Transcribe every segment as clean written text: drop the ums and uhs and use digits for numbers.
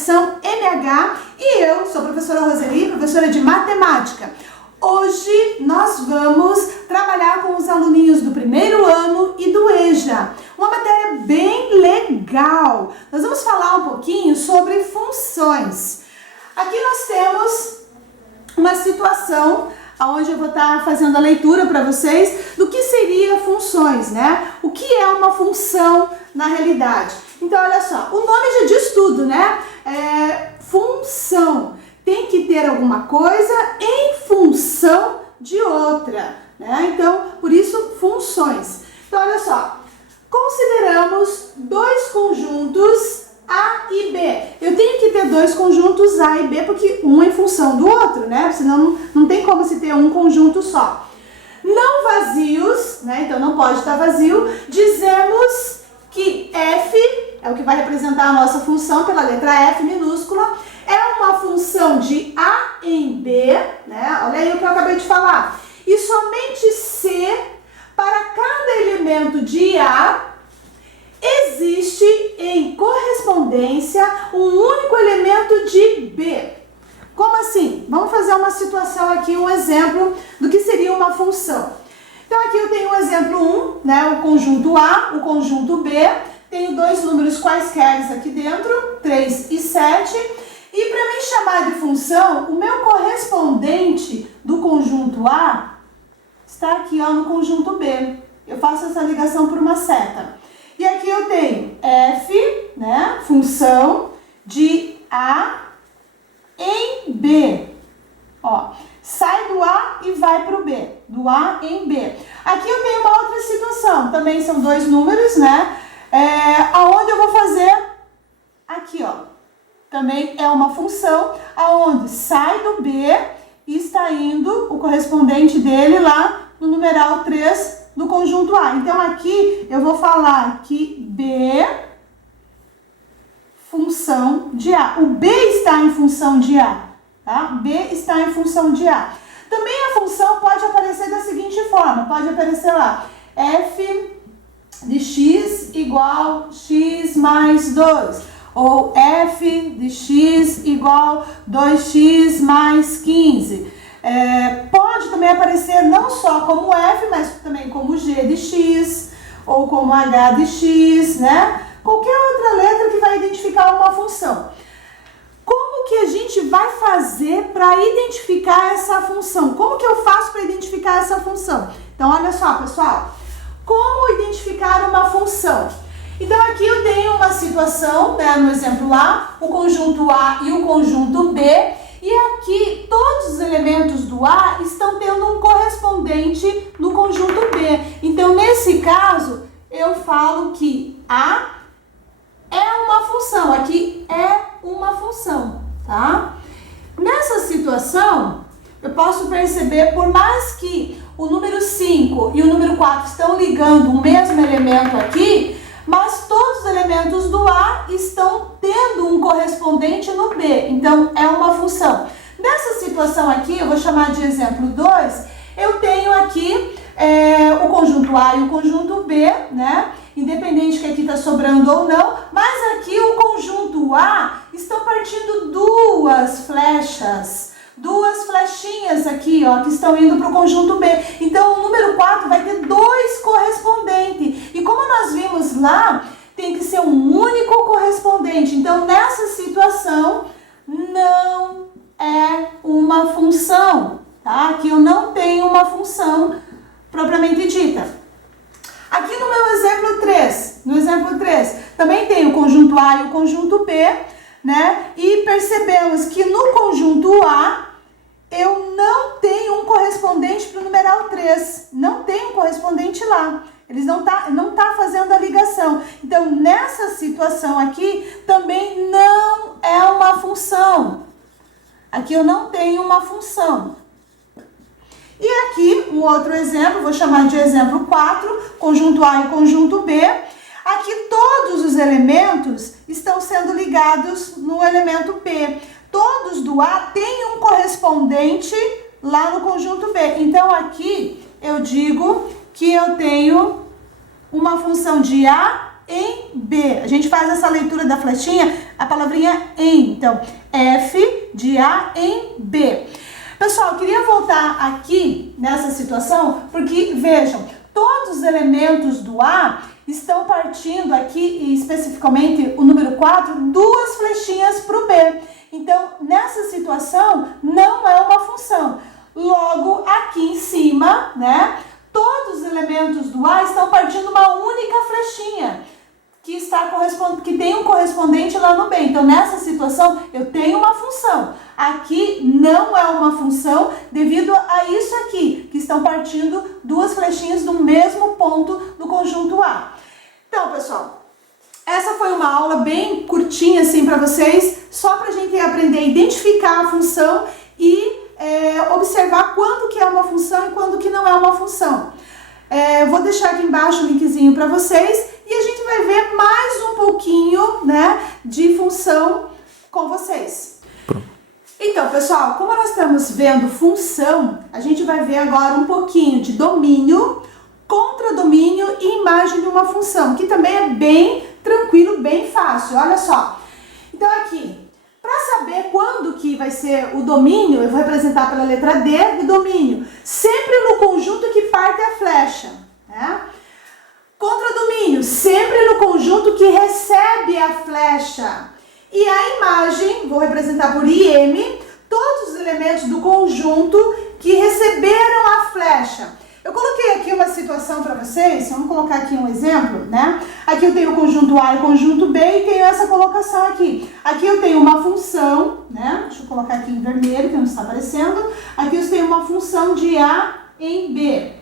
Conexão MH e eu sou a professora Roseli, professora de matemática. Hoje nós vamos trabalhar com os aluninhos do primeiro ano e do EJA, uma matéria bem legal. Nós vamos falar um pouquinho sobre funções. Aqui nós temos uma situação onde eu vou estar fazendo a leitura para vocês do que seria funções, né? O que é uma função na realidade? Então, olha só, o nome já diz tudo, né? Função. Tem que ter alguma coisa em função de outra, né? Então, por isso, funções. Então, olha só, consideramos dois conjuntos A e B. Eu tenho que ter dois conjuntos A e B porque um é em função do outro, né? Senão não tem como se ter um conjunto só. Não vazios, né? Então não pode estar vazio. Dizemos que F é o que vai representar a nossa função pela letra F minúscula. É uma função de A em B, né? Olha aí o que eu acabei de falar. E somente C, para cada elemento de A, existe em correspondência um único elemento de B. Como assim? Vamos fazer uma situação aqui, um exemplo do que seria uma função. Então aqui eu tenho o exemplo 1, né? O conjunto A, o conjunto B. Tenho dois números quaisquer aqui dentro, 3 e 7. E para me chamar de função, o meu correspondente do conjunto A está aqui, ó, no conjunto B. Eu faço essa ligação por uma seta. E aqui eu tenho F, né, função de A em B. Ó, sai do A e vai para o B, do A em B. Aqui eu tenho uma outra situação, também são dois números, né, aonde eu vou fazer aqui, ó. Também é uma função aonde sai do B e está indo o correspondente dele lá no numeral 3 do conjunto A. Então, aqui eu vou falar que B, função de A. O B está em função de A, tá? B está em função de A. Também a função pode aparecer da seguinte forma, pode aparecer lá, F de x igual x mais 2. Ou F de x igual 2x mais 15. Pode também aparecer não só como F, mas também como G de x, ou como H de x, né? Qualquer outra letra que vai identificar uma função. Como que a gente vai fazer para identificar essa função? Como que eu faço para identificar essa função? Então, olha só, pessoal. Como identificar uma função? Então, aqui eu tenho uma situação, né, no exemplo A, o conjunto A e o conjunto B, e aqui todos os elementos do A estão tendo um correspondente no conjunto B. Então, nesse caso, eu falo que A é uma função, aqui é uma função, tá? Nessa situação, eu posso perceber, por mais que o número 5 e o número 4 estão ligando o mesmo elemento aqui, mas todos os elementos do A estão tendo um correspondente no B, então é uma função. Nessa situação aqui, eu vou chamar de exemplo 2, eu tenho aqui o conjunto A e o conjunto B, né? Independente que aqui está sobrando ou não, mas aqui o conjunto A estão partindo duas flechas, duas flechinhas aqui, ó, que estão indo para o conjunto B. Então, o número 4 vai ter dois correspondentes. E como nós vimos lá, tem que ser um único correspondente. Então, nessa situação, não é uma função, tá? Aqui eu não tenho uma função propriamente dita. Aqui no meu exemplo 3, também tem o conjunto A e o conjunto B, né? E percebemos que no conjunto A, eu não tenho um correspondente para o numeral 3. Não tem um correspondente lá. Eles não tá fazendo a ligação. Então, nessa situação aqui, também não é uma função. Aqui eu não tenho uma função. E aqui, um outro exemplo, vou chamar de exemplo 4, conjunto A e conjunto B. Aqui todos os elementos estão sendo ligados no elemento B. Todos do A têm um correspondente lá no conjunto B. Então, aqui eu digo que eu tenho uma função de A em B. A gente faz essa leitura da flechinha, a palavrinha em. Então, F de A em B. Pessoal, eu queria voltar aqui nessa situação, porque, vejam, todos os elementos do A estão partindo aqui, especificamente o número 4, 2 flechinhas para o B. Então, nessa situação, não é uma função. Logo, aqui em cima, né, todos os elementos do A estão partindo uma única flechinha, que tem um correspondente lá no B. Então, nessa situação, eu tenho uma função. Aqui não é uma função devido a isso aqui, que estão partindo 2 flechinhas do mesmo ponto do conjunto A. Então, pessoal, essa foi uma aula bem curtinha assim para vocês, só para a gente aprender a identificar a função e observar quando que é uma função e quando que não é uma função. Vou deixar aqui embaixo o linkzinho para vocês e a gente vai ver mais um pouquinho, né, de função com vocês. Então, pessoal, como nós estamos vendo função, a gente vai ver agora um pouquinho de domínio, contradomínio e imagem de uma função, que também é bem tranquilo, bem fácil. Olha só. Então, aqui, para saber quando que vai ser o domínio, eu vou representar pela letra D o domínio, sempre no conjunto que parte a flecha, né? Contradomínio, sempre no conjunto que recebe a flecha. E a imagem, vou representar por IM, todos os elementos do conjunto que receberam a flecha. Eu coloquei aqui uma situação para vocês, vamos colocar aqui um exemplo, né? Aqui eu tenho o conjunto A e o conjunto B e tenho essa colocação aqui. Aqui eu tenho uma função, né? Deixa eu colocar aqui em vermelho, que não está aparecendo. Aqui eu tenho uma função de A em B.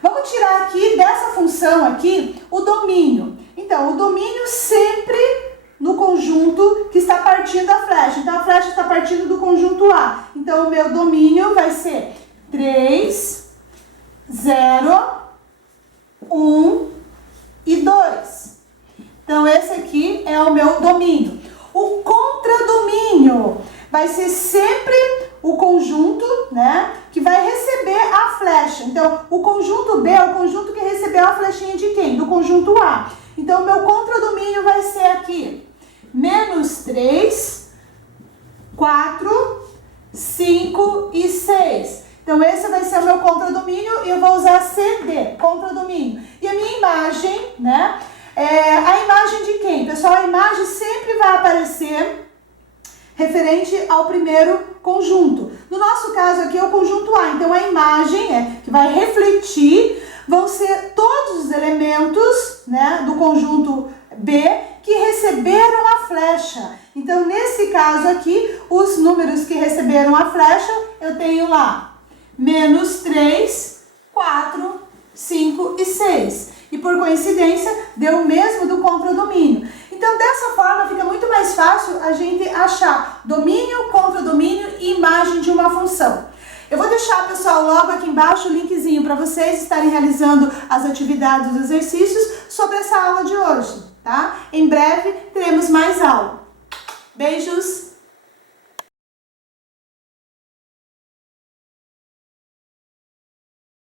Vamos tirar aqui dessa função aqui o domínio. Então, o domínio sempre no conjunto que está partindo a flecha. Então, a flecha está partindo do conjunto A. Então, o meu domínio vai ser 3, 0, 1 e 2. Então, esse aqui é o meu domínio. O contradomínio vai ser sempre o conjunto, né, que vai receber a flecha. Então, o conjunto B é o conjunto que recebeu a flechinha de quem? Do conjunto A. Então, o meu contradomínio vai ser aqui, menos 3, 4, 5 e 6. Então, esse vai ser o meu contradomínio e eu vou usar CD, contradomínio. E a minha imagem, né, a imagem de quem? Pessoal, a imagem sempre vai aparecer referente ao primeiro conjunto. No nosso caso aqui é o conjunto A, então a imagem que vai refletir vão ser todos os elementos, né, do conjunto B que receberam a flecha. Então, nesse caso aqui, os números que receberam a flecha, eu tenho lá menos 3, 4, 5 e 6. E por coincidência, deu o mesmo do contradomínio. Então, dessa forma, fica muito mais fácil a gente achar domínio, contradomínio e imagem de uma função. Eu vou deixar, pessoal, logo aqui embaixo o linkzinho para vocês estarem realizando as atividades dos exercícios sobre essa aula de hoje, tá? Em breve teremos mais aula. Beijos!